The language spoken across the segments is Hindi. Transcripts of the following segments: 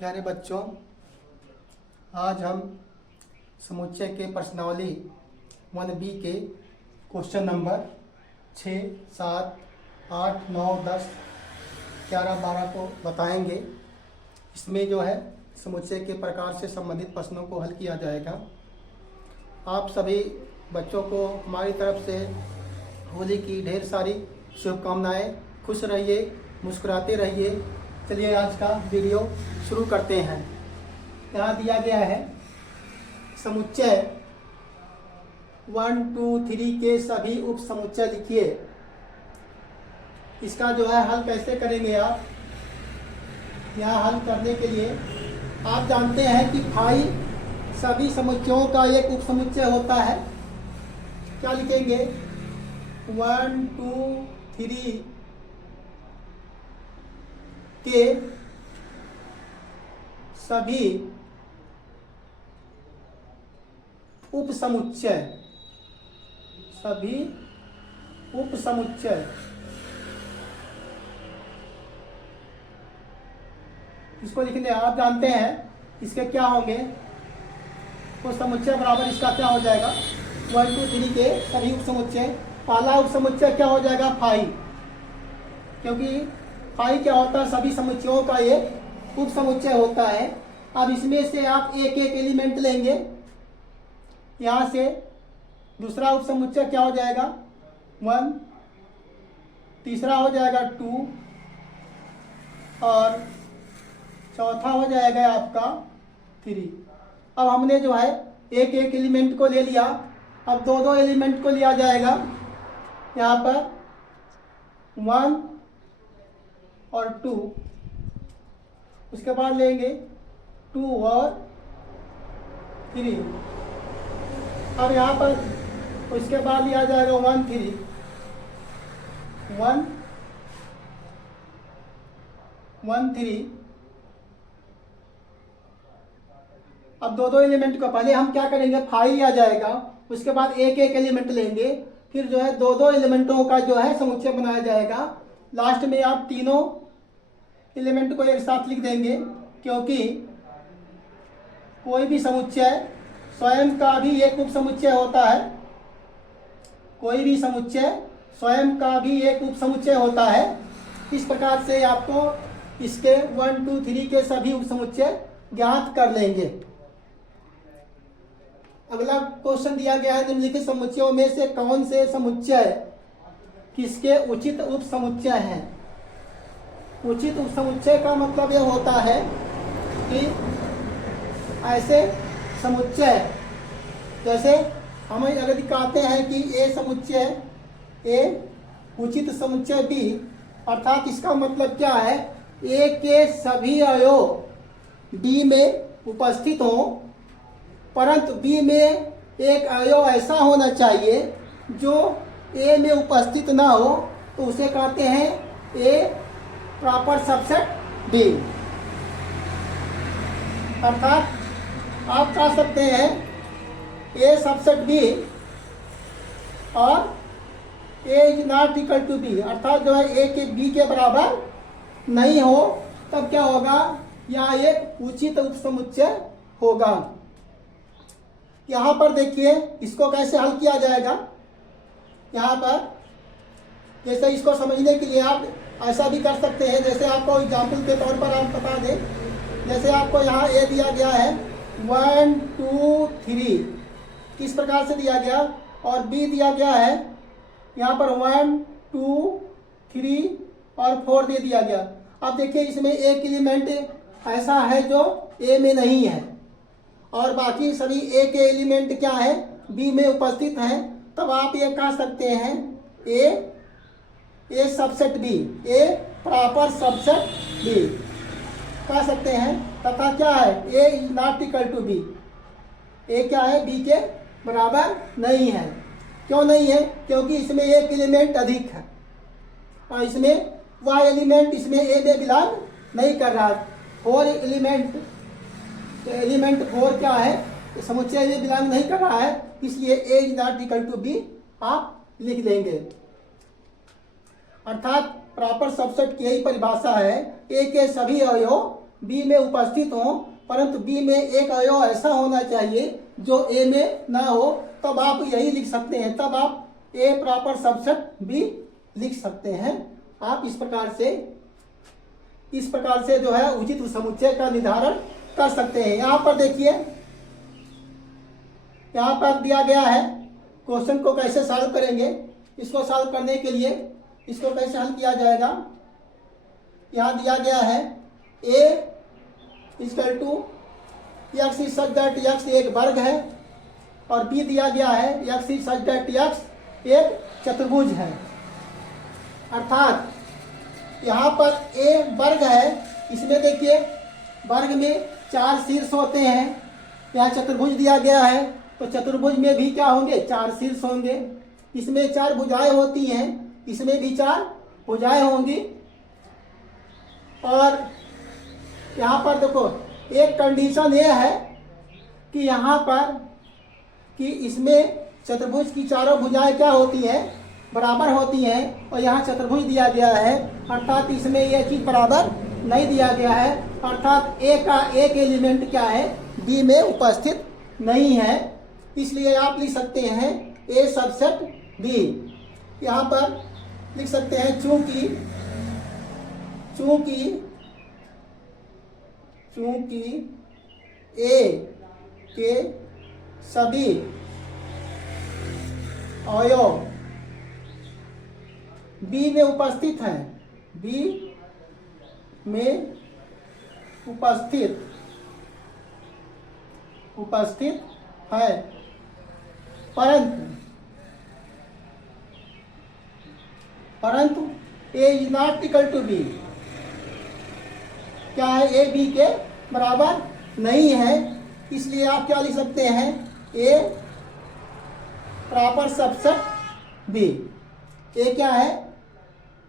प्यारे बच्चों, आज हम समुच्चय के प्रश्नावली 1B के क्वेश्चन नंबर 6, 7, 8, 9, 10, 11, 12 को बताएंगे। इसमें जो है समुच्चय के प्रकार से संबंधित प्रश्नों को हल किया जाएगा। आप सभी बच्चों को हमारी तरफ से होली की ढेर सारी शुभकामनाएं। खुश रहिए, मुस्कुराते रहिए। चलिए आज का वीडियो शुरू करते हैं। यहाँ दिया गया है समुच्चय 1, 2, 3 के सभी उप समुच्चय लिखिए। इसका जो है हल कैसे करेंगे आप? यहाँ हल करने के लिए आप जानते हैं कि फाई सभी समुच्चयों का एक उप समुच्चय होता है। क्या लिखेंगे? 1, 2, 3 के सभी उप समुच्चय इसको लिखने आप जानते हैं इसके क्या होंगे। तो समुच्चय बराबर इसका क्या हो जाएगा? 1, 2, 3 के सभी उप समुच्चय। पहला उप समुच्चय क्या हो जाएगा? फाई, क्योंकि फाई क्या होता है? सभी समुच्चयों का एक उप समुच्चय होता है। अब इसमें से आप एक एक एलिमेंट लेंगे। यहाँ से दूसरा उप समुच्चय क्या हो जाएगा? 1, तीसरा हो जाएगा 2 और चौथा हो जाएगा आपका 3। अब हमने जो है एक एक एलिमेंट को ले लिया। अब दो दो एलिमेंट को लिया जाएगा। यहाँ पर 1 और 2, उसके बाद लेंगे 2 और 3। अब यहाँ पर उसके बाद लिया जाएगा 1, 3, 1, 1, 3। अब दो दो एलिमेंट को पहले हम क्या करेंगे? फाई लिया जाएगा, उसके बाद एक एक एलिमेंट लेंगे, फिर जो है दो दो एलिमेंटों का जो है समुच्चय बनाया जाएगा। लास्ट में आप तीनों एलिमेंट को एक साथ लिख देंगे, क्योंकि कोई भी समुच्चय स्वयं का भी एक उप समुच्चय होता है। कोई भी समुच्चय स्वयं का भी एक उप समुच्चय होता है। इस प्रकार से आपको इसके 1, 2, 3 के सभी उप समुच्चय ज्ञात कर लेंगे। अगला क्वेश्चन दिया गया है, निम्नलिखित समुच्चयों में से कौन से समुच्चय किसके उचित उप समुच्चय हैं? उचित उप समुच्चय का मतलब यह होता है कि ऐसे समुच्चय, जैसे हम अगर कहते हैं कि ए समुच्चय ए उचित समुच्चय बी, अर्थात इसका मतलब क्या है? ए के सभी अवयव डी में उपस्थित हों, परंतु बी में एक अवयव ऐसा होना चाहिए जो ए में उपस्थित ना हो, तो उसे कहते हैं ए प्रॉपर सबसेट बी। अर्थात आप कह सकते हैं ए सबसेट बी और A is not equal to B, अर्थात जो है ए के बी के बराबर नहीं हो, तब क्या होगा? यहाँ एक उचित उप समुच्चय होगा। यहाँ पर देखिए इसको कैसे हल किया जाएगा। यहाँ पर जैसे इसको समझने के लिए आप ऐसा भी कर सकते हैं, जैसे आपको एग्जाम्पल के तौर पर आप बता दें। जैसे आपको यहाँ ए दिया गया है 1, 2, 3, किस प्रकार से दिया गया, और बी दिया गया है यहाँ पर 1, 2, 3 और 4 दे दिया गया। अब देखिए इसमें एक एलिमेंट ऐसा है जो ए में नहीं है और बाकी सभी ए के एलिमेंट क्या है? बी में उपस्थित हैं। तब आप ये कह सकते हैं A subset B, A proper subset B कह सकते हैं। तथा क्या है? A is not equal to B, A क्या है? बी के बराबर नहीं है। क्यों नहीं है? क्योंकि इसमें एक एलिमेंट अधिक है और इसमें वह एलिमेंट इसमें ए में बिलोंग नहीं कर रहा। 4 एलिमेंट, तो एलिमेंट 4 क्या है? समुच्चय में बिलोंग नहीं कर रहा है, इसलिए A is not equal to B आप लिख देंगे। अर्थात प्रॉपर सबसेट की यही परिभाषा है, ए के सभी अवयव बी में उपस्थित हो, परंतु बी में एक अवयव ऐसा होना चाहिए जो ए में ना हो, तब आप यही लिख सकते हैं, तब आप ए प्रॉपर सबसेट बी लिख सकते हैं। आप इस प्रकार से जो है उचित समुच्चय का निर्धारण कर सकते हैं। यहाँ पर देखिए, यहाँ पर दिया गया है क्वेश्चन को कैसे सॉल्व करेंगे। इसको सॉल्व करने के लिए इसको कैसे हल किया जाएगा, यहाँ दिया गया है a equal to X is such that X एक वर्ग है, और b दिया गया है X is such that X एक चतुर्भुज है। अर्थात यहाँ पर a वर्ग है, इसमें देखिए वर्ग में 4 शीर्ष होते हैं। यहाँ चतुर्भुज दिया गया है, तो चतुर्भुज में भी क्या होंगे, 4 शीर्ष होंगे। इसमें 4 भुजाएं होती हैं, इसमें भी 4 भुजाएं होंगी। और यहाँ पर देखो एक कंडीशन ये है कि यहाँ पर कि इसमें चतुर्भुज की चारों भुजाएं क्या होती हैं, बराबर होती हैं, और यहाँ चतुर्भुज दिया गया है, अर्थात इसमें यह चीज बराबर नहीं दिया गया है, अर्थात ए का एक एलिमेंट क्या है, बी में उपस्थित नहीं है। इसलिए आप लिख सकते हैं ए सबसेट बी। यहाँ पर लिख सकते हैं चूंकि ए के सभी अवयव बी में उपस्थित हैं, बी में उपस्थित है, परंतु A is not equal to B, क्या है, ए बी के बराबर नहीं है। इसलिए आप क्या लिख सकते हैं, A proper subset B. A क्या है,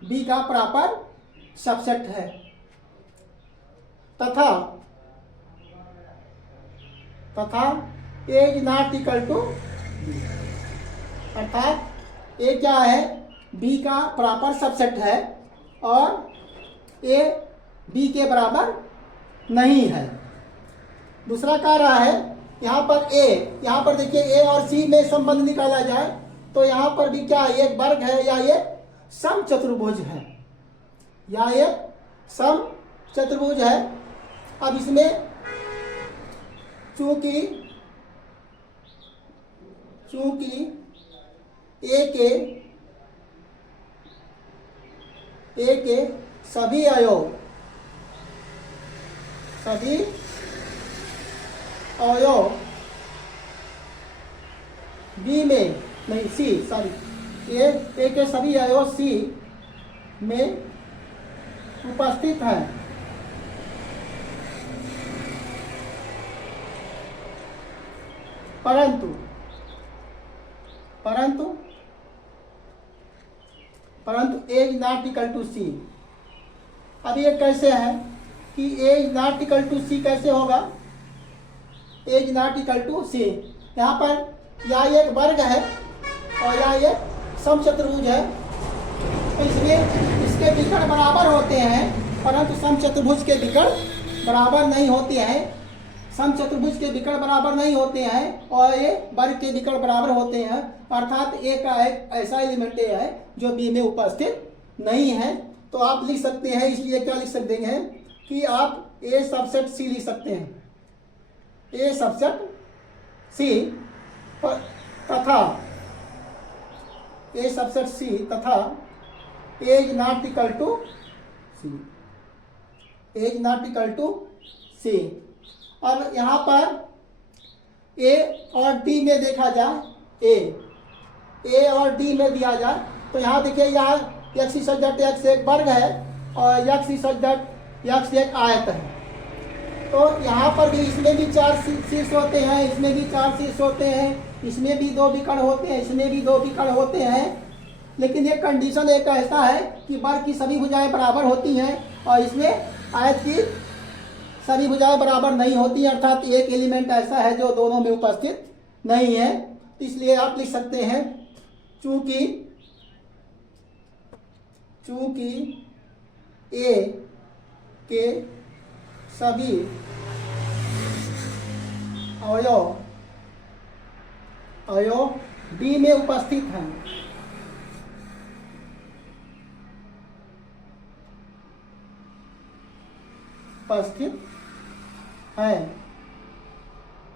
बी का प्रॉपर सबसेट है। तथा A is not equal to B, अर्थात ए क्या है, बी का प्रॉपर सबसेट है और ए बी के बराबर नहीं है। दूसरा कह रहा है यहाँ पर यहाँ पर देखिए ए और सी में संबंध निकाला जाए तो यहाँ पर भी क्या है, एक वर्ग है या एक सम चतुर्भुज है, या एक सम चतुर्भुज है। अब इसमें चूंकि ए के सभी अवयव बी में नहीं सी सॉरी ए के सभी अवयव सी में उपस्थित है, परंतु A is not equal to C. अब ये कैसे है कि ए इज नॉट इक्वल टू सी कैसे होगा, ए इज नॉट इक्वल टू सी। यहाँ पर या एक वर्ग है और या एक समचतुर्भुज है, तो इसमें इसके विकर्ण बराबर होते हैं, परंतु समचतुर्भुज के विकर्ण बराबर नहीं होते हैं। समचतुर्भुज के विकर्ण बराबर नहीं होते हैं और ये वर्ग के विकर्ण बराबर होते हैं, अर्थात ए का एक ऐसा एलिमेंट है जो बी में उपस्थित नहीं है। तो आप लिख सकते हैं, इसलिए क्या लिख सकते हैं कि आप ए सबसेट सी लिख सकते हैं, ए सबसेट सी तथा ए सबसेट सी तथा A is not equal to C, A is not equal to C. अब यहाँ पर ए और डी में देखा जाए, ए और डी में दिया जाए तो यहाँ देखिए, यहाँ x is such that X एक वर्ग है और x is such that X एक आयत है। तो यहाँ पर भी इसमें भी 4 शीर्ष होते हैं, इसमें भी 4 शीर्ष होते हैं, इसमें भी 2 विकर्ण होते हैं, इसमें भी 2 विकर्ण होते हैं। लेकिन एक कंडीशन एक ऐसा है कि वर्ग की सभी भुजाएं बराबर होती हैं और इसमें आयत की सभी भुजाएं बराबर नहीं होती, अर्थात एक एलिमेंट ऐसा है जो दोनों में उपस्थित नहीं है। इसलिए आप लिख सकते हैं चूंकि ए के सभी अवयव डी में उपस्थित हैं।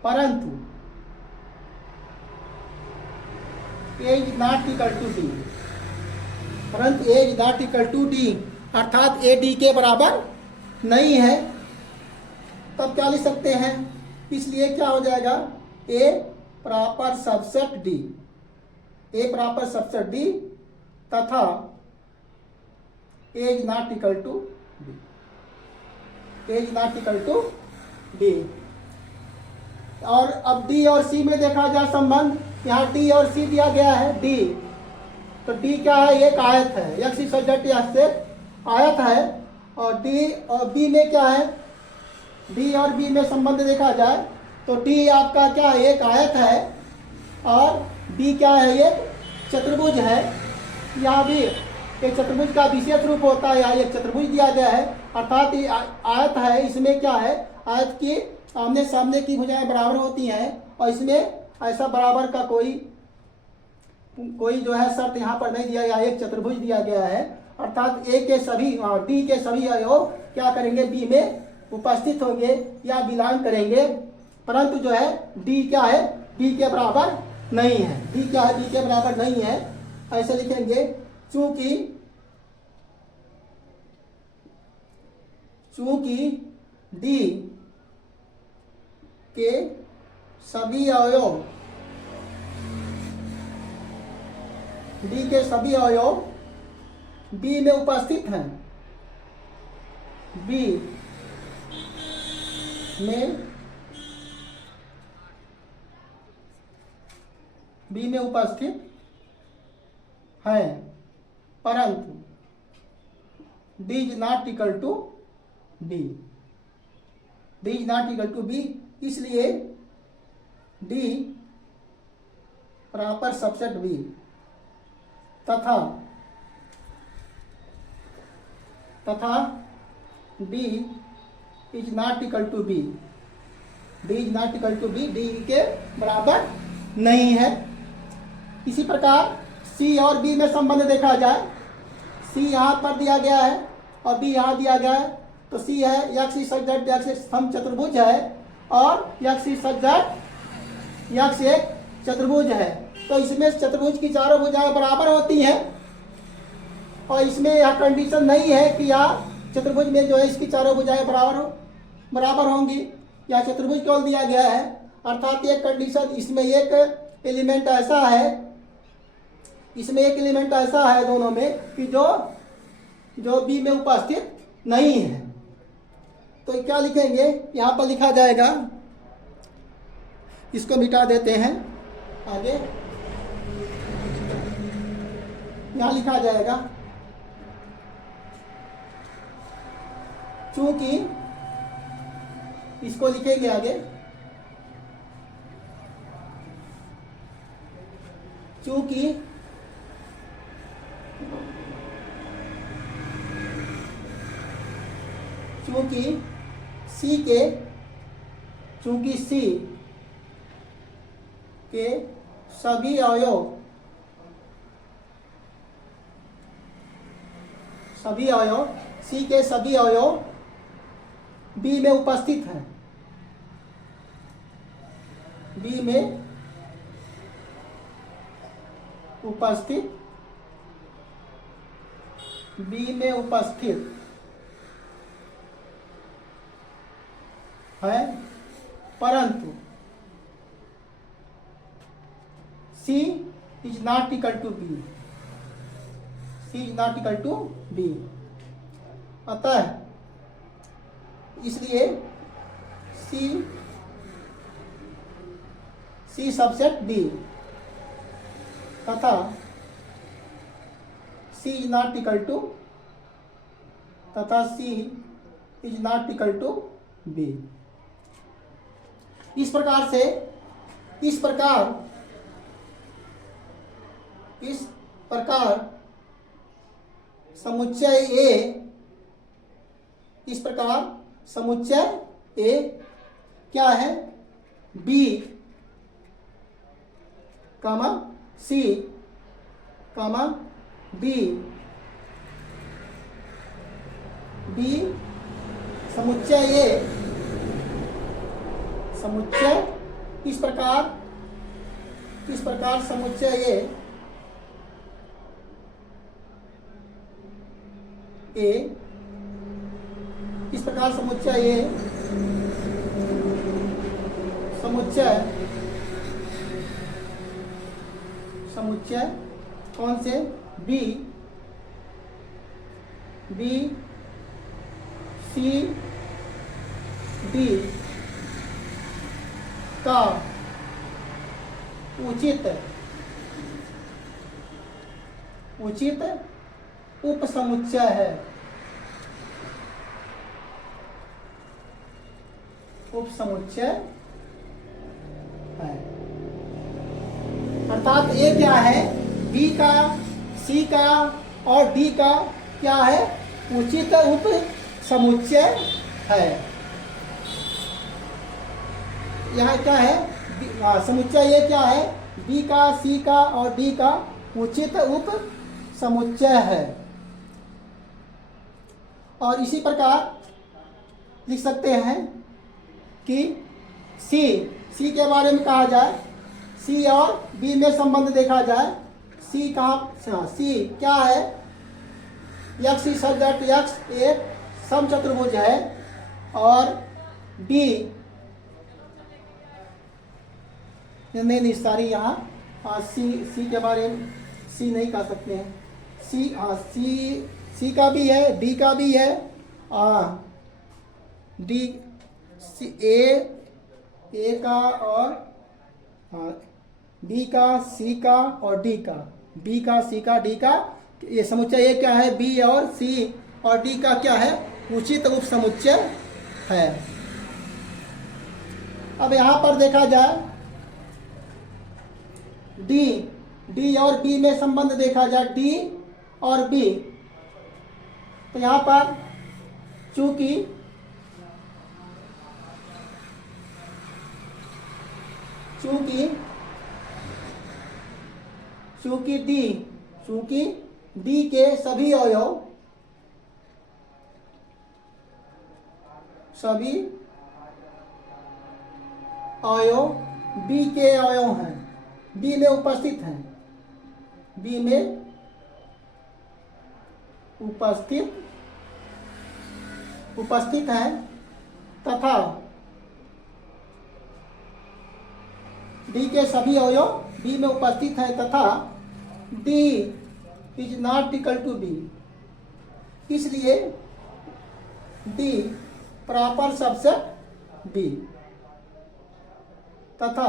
परंतु A is not equal to D, परंतु A is not equal to D, अर्थात ए डी के बराबर नहीं है। तब क्या लिख सकते हैं? इसलिए क्या हो जाएगा? A proper subset D, A proper subset D तथा A is not equal to D, A is not equal to D. और अब डी और सी में देखा जाए संबंध, यहाँ डी और सी दिया गया है। डी तो डी क्या है? एक आयत है, एक्स इक्वल से आयत है। और डी और बी में क्या है? डी और बी में संबंध देखा जाए तो डी आपका क्या है? एक आयत है और बी क्या है? एक चतुर्भुज है। यहाँ भी एक चतुर्भुज का विशेष रूप होता है, यहाँ एक चतुर्भुज दिया गया है, अर्थात ये आयत है। इसमें क्या है? आयत की आमने सामने की भुजाएं बराबर होती हैं और इसमें ऐसा बराबर का कोई जो है शर्त यहाँ पर नहीं दिया गया, एक चतुर्भुज दिया गया है। अर्थात ए के सभी और डी के सभी अवयव क्या करेंगे? बी में उपस्थित होंगे या बिलोंग करेंगे, परंतु जो है डी क्या है? डी के बराबर नहीं है। डी क्या है? डी के बराबर नहीं है। ऐसे लिखेंगे चूंकि डी के सभी अवयव बी में उपस्थित हैं, बी में उपस्थित है, परंतु D is not equal to B, D is not equal to B. इसलिए डी प्रॉपर सबसेट बी तथा D is not equal to B, D is not equal to B, D के बराबर नहीं है। इसी प्रकार सी और बी में संबंध देखा जाए, सी यहाँ पर दिया गया है और बी यहाँ दिया गया है। तो सी है एक्स स्तंभ चतुर्भुज है और एक्स एक चतुर्भुज है। तो इसमें चतुर्भुज की चारों भुजाएं बराबर होती हैं और इसमें यह कंडीशन नहीं है कि यहाँ चतुर्भुज में जो है इसकी चारों भुजाएं बराबर होंगी। यह चतुर्भुज केवल दिया गया है, अर्थात एक कंडीशन इसमें एक एलिमेंट ऐसा है, इसमें एक एलिमेंट ऐसा है दोनों में कि जो बी में उपस्थित नहीं है। तो क्या लिखेंगे? यहाँ पर लिखा जाएगा, इसको मिटा देते हैं आगे। यहाँ लिखा जाएगा चूंकि, इसको लिखेंगे आगे, चूंकि सी के सभी अवयव सी के सभी अवयव बी में उपस्थित हैं, बी में उपस्थित है, परंतु C is not equal to B, C is not equal to B. अतः इसलिए सी सबसेट बी तथा C is not equal to B. इस प्रकार समुच्चय ए, इस प्रकार समुच्चय ए क्या है, बी कामा सी कामा बी, बी समुच्चय ए, समुच्चय इस प्रकार समुच्चय ए इस प्रकार समुच्चय ए, समुच्चय कौन से, बी सी डी का उचित उपसमुच्चय है, उपसमुच्चय है। अर्थात ए क्या है, बी का, सी का और डी का क्या है, उचित उप समुच्चय है। यहाँ क्या है, समुच्चय ये क्या है, बी का, सी का और डी का उचित उप समुच्चय है। और इसी प्रकार लिख सकते हैं कि सी के बारे में कहा जाए, सी और बी में संबंध देखा जाए। सी क्या है, यक्ष सजट यक्ष एक समचतुर्भुज है, और डी नहीं सारी यहाँ सी के बारे में सी नहीं कह सकते हैं। सी का भी है, डी का भी है, डी सी ए का और बी का, सी का और डी का, बी का, सी का, डी का, ये समुच्चय ये क्या है, बी और सी और डी का क्या है, उचित उप समुच्चय है। अब यहाँ पर देखा जाए डी और बी में संबंध देखा जाए, डी और बी, तो यहाँ पर चूंकि डी के सभी अवयव बी के अवयव हैं, बी में उपस्थित हैं, बी में उपस्थित है, तथा डी के सभी अवयव बी में उपस्थित है, तथा D is not equal to B, इसलिए डी प्रॉपर सबसेट बी, तथा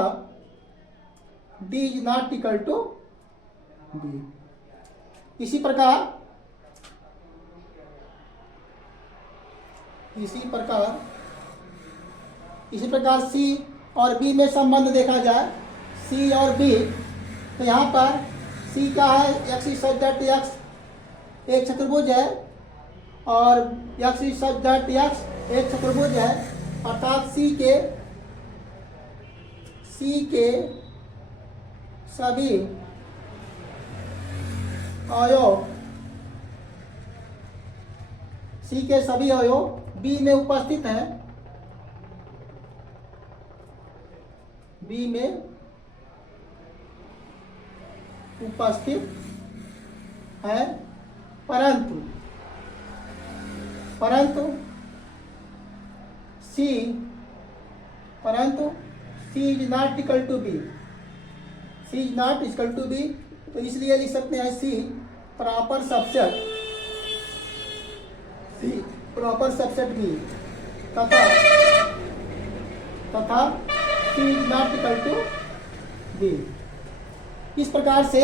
D is not equal to B. इसी प्रकार सी और बी में संबंध देखा जाए, सी और बी, तो यहाँ पर सी का है यक्ष सजट यक्ष एक चतुर्भुज है, और यक्ष सजट यक्ष एक चतुर्भुज है, अर्थात सी के सभी अवयव बी में उपस्थित है, बी में उपस्थित है, परंतु C is not equal to B, C is not equal to B, तो इसलिए लिख सकते हैं सी प्रॉपर सबसेट बी, तथा C is not equal to B. इस प्रकार से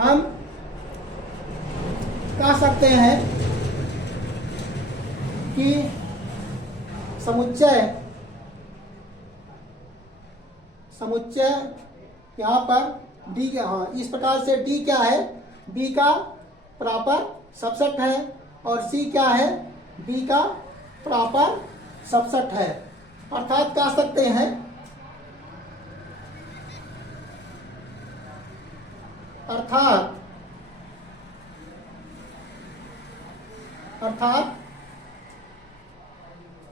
हम कह सकते हैं कि समुच्चय यहाँ पर डी के, इस प्रकार से डी क्या है, बी का प्रॉपर सबसेट है, और सी क्या है, बी का प्रॉपर सबसेट है। अर्थात कह सकते हैं अर्थात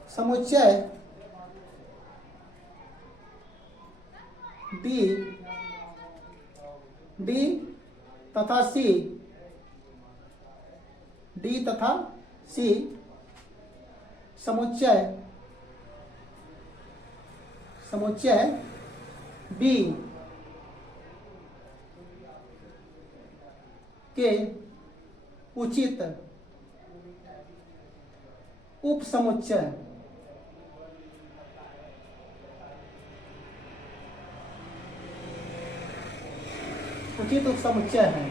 समुच्चय डी तथा सी समुच्चय बी के उचित उपसमुच्चय है।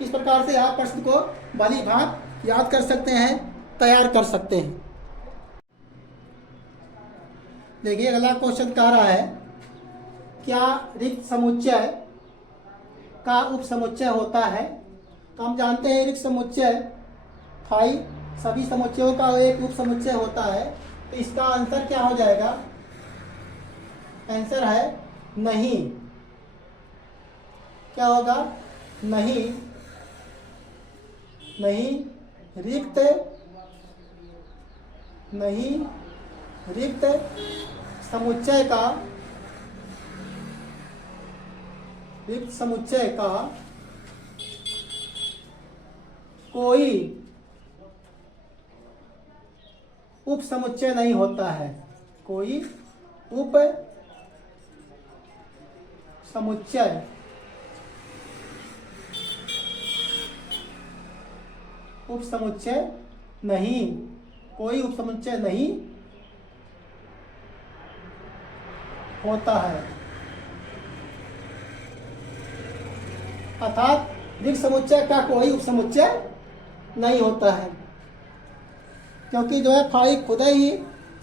इस प्रकार से आप प्रश्न को भली भांति याद कर सकते हैं, तैयार कर सकते हैं। देखिए अगला क्वेश्चन कह रहा है, क्या रिक्त समुच्चय का उपसमुच्चय होता है? तो हम जानते हैं रिक्त समुच्चय फाई सभी समुच्चयों का एक उपसमुच्चय होता है। तो इसका आंसर क्या हो जाएगा? आंसर है नहीं। क्या होगा? नहीं रिक्त समुच्चय का कोई उपसमुच्चय नहीं होता है। कोई उपसमुच्चय कोई उपसमुच्चय नहीं होता है। अर्थात रिक्त समुच्चय का कोई उपसमुच्चय नहीं होता है, क्योंकि जो है फाई खुद ही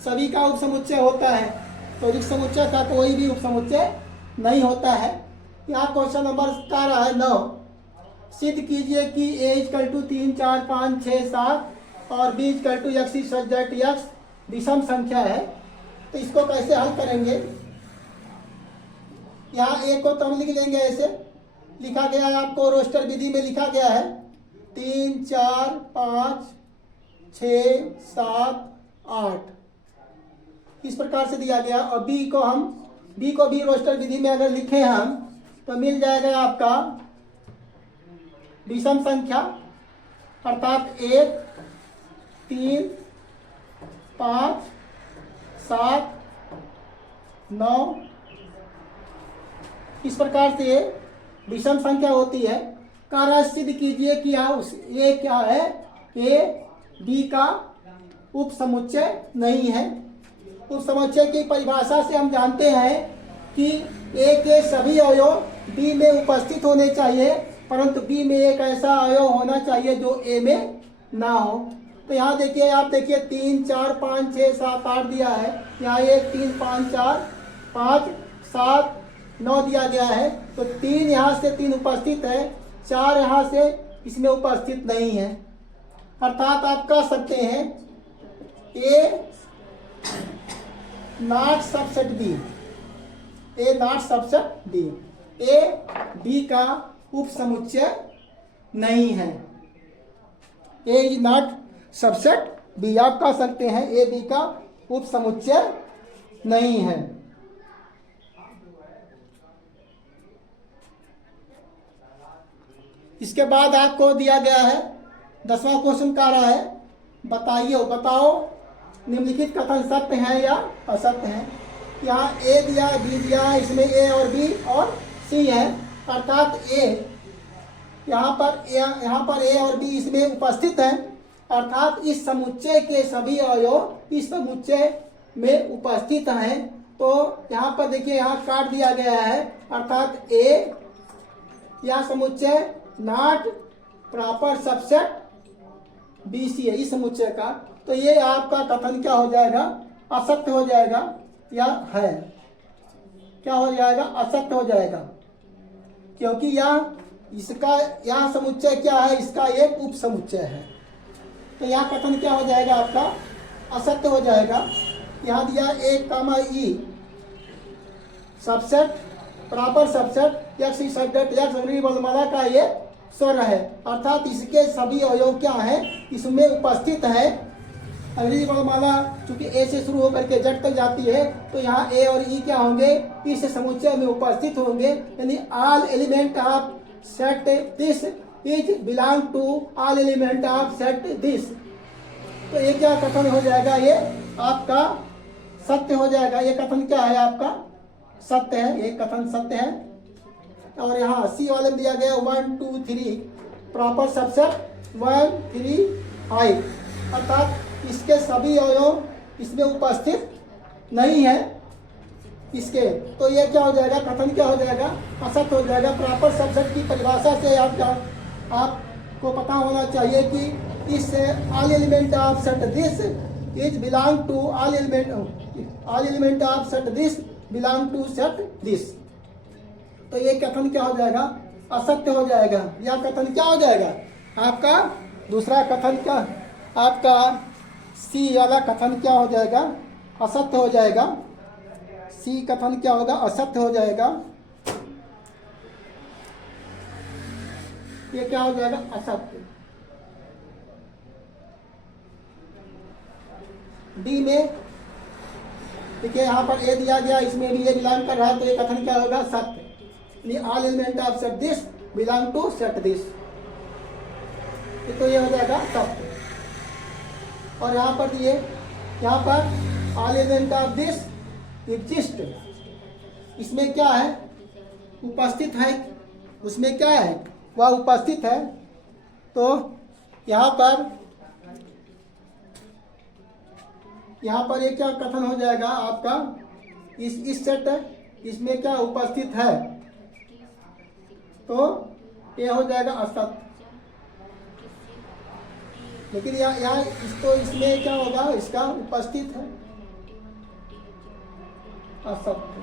सभी का उपसमुच्चय होता है। तो रिक्त समुच्चय का कोई भी उपसमुच्चय नहीं होता है। यहाँ क्वेश्चन नंबर कह रहा है 9, सिद्ध कीजिए कि a = 3, 4, 5, 6, 7 और b = x such that x विषम संख्या है। तो इसको कैसे हल करेंगे? यहाँ a को तो हम लिख लेंगे, ऐसे लिखा गया है, आपको रोस्टर विधि में लिखा गया है 3, 4, 5, 6, 7, 8 इस प्रकार से दिया गया। और b को भी रोस्टर विधि में अगर लिखे हम तो मिल जाएगा आपका विषम संख्या, अर्थात 1, 3, 5, 7, 9 इस प्रकार से विषम संख्या होती है। कार्य सिद्ध कीजिए कि ये क्या है? ए बी का उपसमुच्चय नहीं है। उपसमुच्चय की परिभाषा से हम जानते हैं कि ए के सभी अवयव बी में उपस्थित होने चाहिए, परंतु बी में एक ऐसा अवयव होना चाहिए जो ए में ना हो। तो यहाँ देखिए, आप देखिए 3, 4, 5, 6, 7, 8 दिया है। यहाँ 1, 3, 5, 4, 5, 7, 9 दिया गया है। तो 3 यहाँ से 3 उपस्थित है, 4 यहाँ से इसमें उपस्थित नहीं है। अर्थात आप कह सकते हैं A not subset B, A not subset B, A B का उपसमुच्चय नहीं है। A is not subset B, आप कह सकते हैं ए बी का उपसमुच्चय नहीं है। इसके बाद आपको दिया गया है 10वां क्वेश्चन कह रहा है, बताओ निम्नलिखित कथन सत्य है या असत्य है। यहाँ ए दिया, बी दिया, इसमें ए और बी और सी है। अर्थात ए यहाँ पर ए और बी इसमें उपस्थित है। अर्थात इस समुच्चय के सभी अवयव इस समुच्चय में उपस्थित हैं। तो यहाँ पर देखिए, यहाँ काट दिया गया है। अर्थात ए यह समुच्चय not proper subset B C है इस समुच्चय का। तो ये आपका कथन क्या हो जाएगा? असत्य हो जाएगा या है? क्या हो जाएगा? असत्य हो जाएगा, क्योंकि यह समुच्चय क्या है? इसका एक उप समुच्चय है। तो यह कथन क्या हो जाएगा? आपका असत्य हो जाएगा। यहाँ दिया A comma E subset proper subset X subject X अग्रणी वर्णमाला का ये स्वर है, अर्थात इसके सभी अवयव क्या है, इसमें उपस्थित है। अग्रणी वर्णमाला चूंकि ए से शुरू होकर के जेड तक जाती है, तो यहाँ ए और ई क्या होंगे, इस समुच्चय में उपस्थित होंगे। यानी all element of set this is belong to all element of set this. तो ये क्या कथन हो जाएगा, ये आपका सत्य हो जाएगा। ये कथन क्या है, आपका सत्य है, ये कथन सत्य है। और यहाँ सी वाले में दिया गया 1 2 3 प्रॉपर सबसेट 1 3 5, अर्थात इसके सभी अवयव इसमें उपस्थित नहीं है इसके, तो ये क्या हो जाएगा, कथन क्या हो जाएगा, असत्य हो जाएगा। प्रॉपर सबसेट की परिभाषा से आपको पता होना चाहिए कि इस all element of set this is belong to all element of set this belong to set this. तो ये कथन क्या हो जाएगा, असत्य हो जाएगा। यह कथन क्या हो जाएगा, आपका दूसरा कथन क्या, आपका सी वाला कथन क्या हो जाएगा, असत्य हो जाएगा। सी कथन क्या होगा, असत्य हो जाएगा। ये क्या हो जाएगा, असत्य। डी में देखिए यहाँ पर ए दिया गया, इसमें भी ए बिलोंग कर रहा है, तो ये कथन क्या होगा, सत्य। All element of set this belong to set this, तो ये हो जाएगा सत्य। और यहाँ पर दिए, यहाँ पर all element of this exist, इसमें क्या है, उपस्थित है, उसमें क्या है, वह उपस्थित है। तो यहाँ पर ये क्या कथन हो जाएगा आपका, इस सेट इसमें क्या उपस्थित है, तो ये हो जाएगा असत्य। लेकिन यहाँ इसको इसमें क्या होगा, इसका उपस्थित है, असत्य।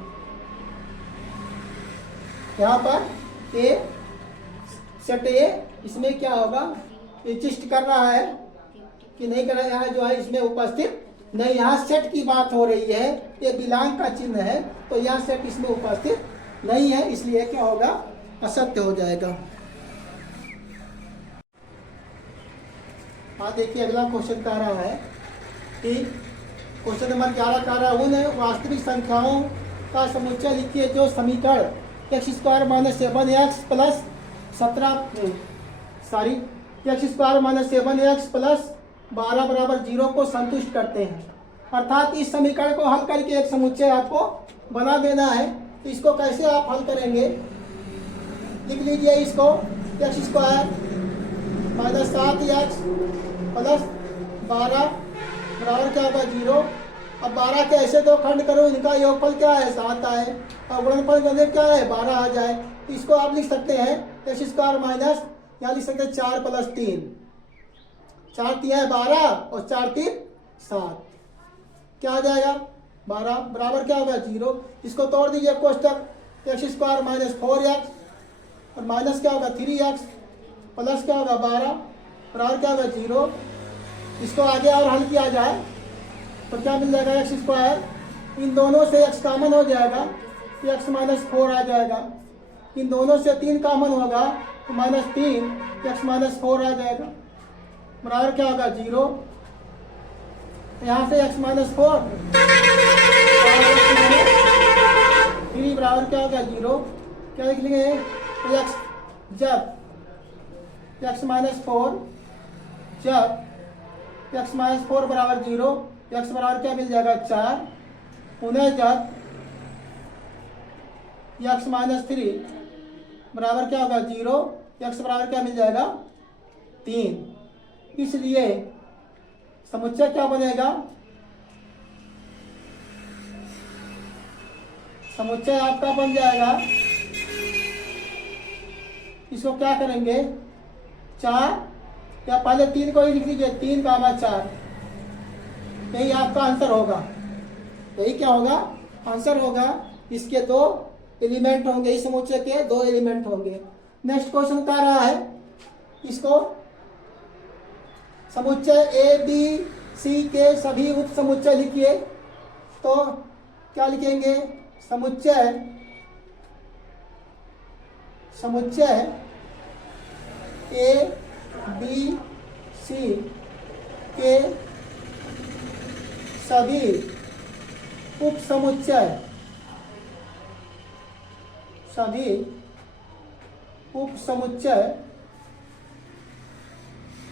यहाँ पर ए सेट ए इसमें क्या होगा, एग्जिस्ट कर रहा है कि नहीं कर रहा है, यहाँ जो है इसमें उपस्थित नहीं। यहाँ सेट की बात हो रही है, ये बिलोंग का चिन्ह है, तो यह सेट इसमें उपस्थित नहीं है, इसलिए क्या होगा, असत्य हो जाएगा। हाँ देखिए अगला क्वेश्चन कह रहा है कि क्वेश्चन नंबर 11 कह रहा है, उन वास्तविक संख्याओं का समुच्चय लिखिए जो समीकरण x square minus 7x plus 12 बराबर 0 को संतुष्ट करते हैं। अर्थात इस समीकरण को हल करके एक समुच्चय आपको बना देना है। इसको कैसे आप हल करेंगे, लिख लीजिए इसको, x square minus 7x plus 12 बराबर क्या होगा, 0। अब 12 के ऐसे दो खंड करो, इनका योगफल क्या है, 7 आए, और गुणनफल बने क्या है, 12 आ जाए। तो इसको आप लिख सकते हैं एक्स स्क्वायर माइनस, यहाँ लिख सकते हैं 4 प्लस 3, 4 3 है 12 और 4 3 7, क्या आ जाएगा, 12 बराबर क्या होगा, 0। इसको तोड़ दीजिए कोष्टक, एक्स स्क्वायर माइनस 4x और माइनस क्या होगा 3x प्लस क्या होगा 12 बराबर क्या होगा 0। इसको आगे और हल किया जाए तो क्या मिल जाएगा, एक्स स्क्वायर, इन दोनों से x कॉमन हो जाएगा, x माइनस 4 आ जाएगा। इन दोनों से 3 कॉमन होगा तो माइनस 3 x माइनस 4 आ जाएगा, बराबर क्या होगा 0। यहाँ से x माइनस 4 3 बराबर क्या होगा 0। क्या लिख लेंगे, x जब x माइनस 4 जब x माइनस 4 बराबर 0, x बराबर क्या मिल जाएगा 4। उन्हें जब x माइनस 3 बराबर क्या होगा 0, x बराबर क्या मिल जाएगा 3। इसलिए समुच्चय क्या बनेगा, समुच्चय आपका बन जाएगा, इसको क्या करेंगे 4, या पहले 3 को ही लिख लीजिए, 3 का 4, यही आपका आंसर होगा। यही क्या होगा, आंसर होगा। इसके 2 एलिमेंट होंगे, इस समुच्चय के 2 एलिमेंट होंगे। नेक्स्ट क्वेश्चन कह रहा है, इसको समुच्चय ए बी सी के सभी उप समुच्चय लिखिए। तो क्या लिखेंगे? समुच्चय ए बी सी के सभी उप समुच्चय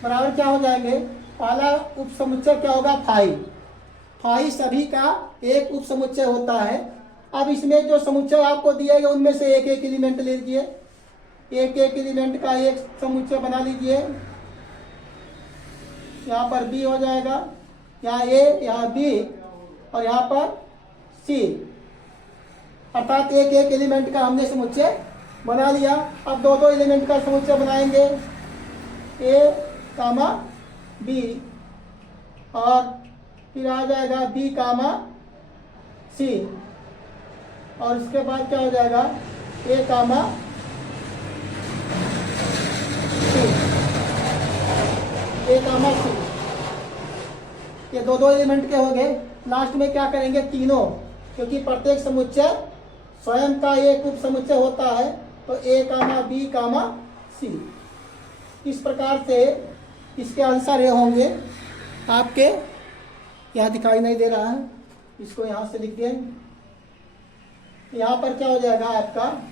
बराबर क्या हो जाएंगे? पहला उप समुच्चय क्या होगा? फाई सभी का एक उप समुच्चय होता है। अब इसमें जो समुच्चय आपको दिए गए उनमें से एक एक एलिमेंट ले लीजिए, एक एक एलिमेंट का एक समुच्चय बना लीजिए। यहाँ पर बी हो जाएगा, यहाँ ए, यहाँ बी और यहाँ पर सी, अर्थात एक एक एलिमेंट का हमने समुच्चय बना लिया। अब दो दो एलिमेंट का समुच्चय बनाएंगे, ए कामा बी, और फिर आ जाएगा बी कामा सी, और उसके बाद क्या हो जाएगा? ए कामा सी, ए कामा सी। ये दो दो एलिमेंट के हो गए। लास्ट में क्या करेंगे? तीनों, क्योंकि प्रत्येक समुच्चय स्वयं का एक उप समुच्चय होता है, तो ए कामा बी कामा सी। इस प्रकार से इसके आंसर ये होंगे आपके, यहाँ दिखाई नहीं दे रहा है, इसको यहाँ से लिख दें। यहाँ पर क्या हो जाएगा आपका?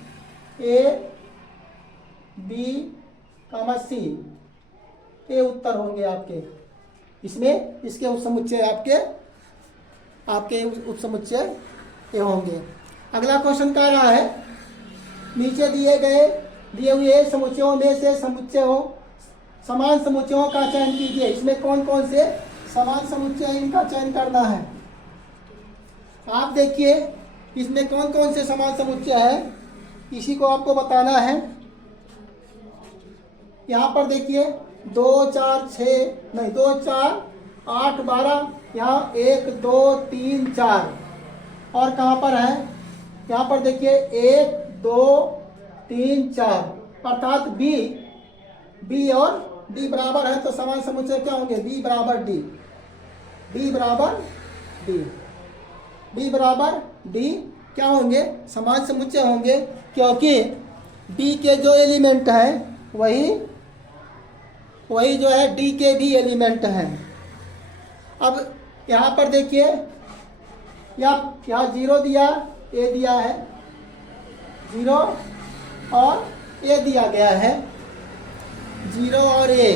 ए बी कामा सी, ये उत्तर होंगे आपके। इसमें इसके उप समुच्चय आपके उप समुच्चय ये होंगे। अगला क्वेश्चन कह रहा है, नीचे दिए हुए समुच्चयों में से समान समुच्चयों का चयन कीजिए। इसमें कौन कौन से समान समुच्चय इनका चयन करना है? आप देखिए इसमें कौन कौन से समान समुच्चय है, इसी को आपको बताना है। यहाँ पर देखिए 2 4 6 नहीं 2 4 8 12, यहाँ 1 2 3 4, और कहाँ पर है? यहाँ पर देखिए 1 2 3 4, अर्थात बी और डी बराबर है, तो समान समुच्चय क्या होंगे? बी बराबर डी, बी बराबर डी क्या होंगे? समान समुच्चय होंगे, क्योंकि बी के जो एलिमेंट है वही जो है डी के भी एलिमेंट हैं। अब यहाँ पर देखिए, यहाँ 0 दिया, ए दिया है, 0 और ए दिया गया है, 0 और ए,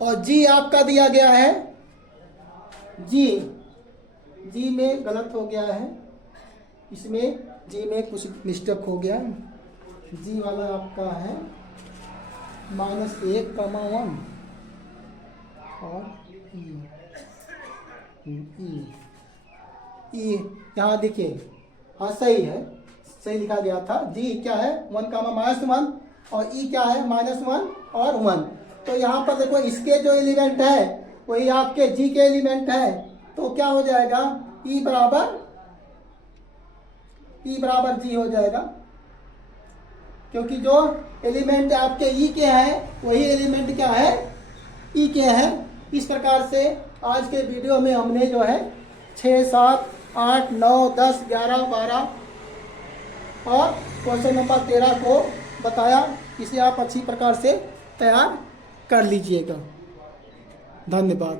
और जी आपका दिया गया है, जी में गलत हो गया है, इसमें जी में कुछ मिस्टेक हो गया। जी वाला आपका है -1, 1 और ई यहाँ देखिए, हाँ सही है, सही लिखा गया था। जी क्या है? 1, -1, और ई क्या है? -1 और 1। तो यहाँ पर देखो इसके जो एलिमेंट है वही आपके जी के एलिमेंट है, तो क्या हो जाएगा? ई बराबर जी हो जाएगा, क्योंकि जो एलिमेंट आपके ई के हैं वही एलिमेंट क्या है? ई के हैं। इस प्रकार से आज के वीडियो में हमने जो है 6 7 8 9 10 11 12 और क्वेश्चन नंबर 13 को बताया। इसे आप अच्छी प्रकार से तैयार कर लीजिएगा। धन्यवाद।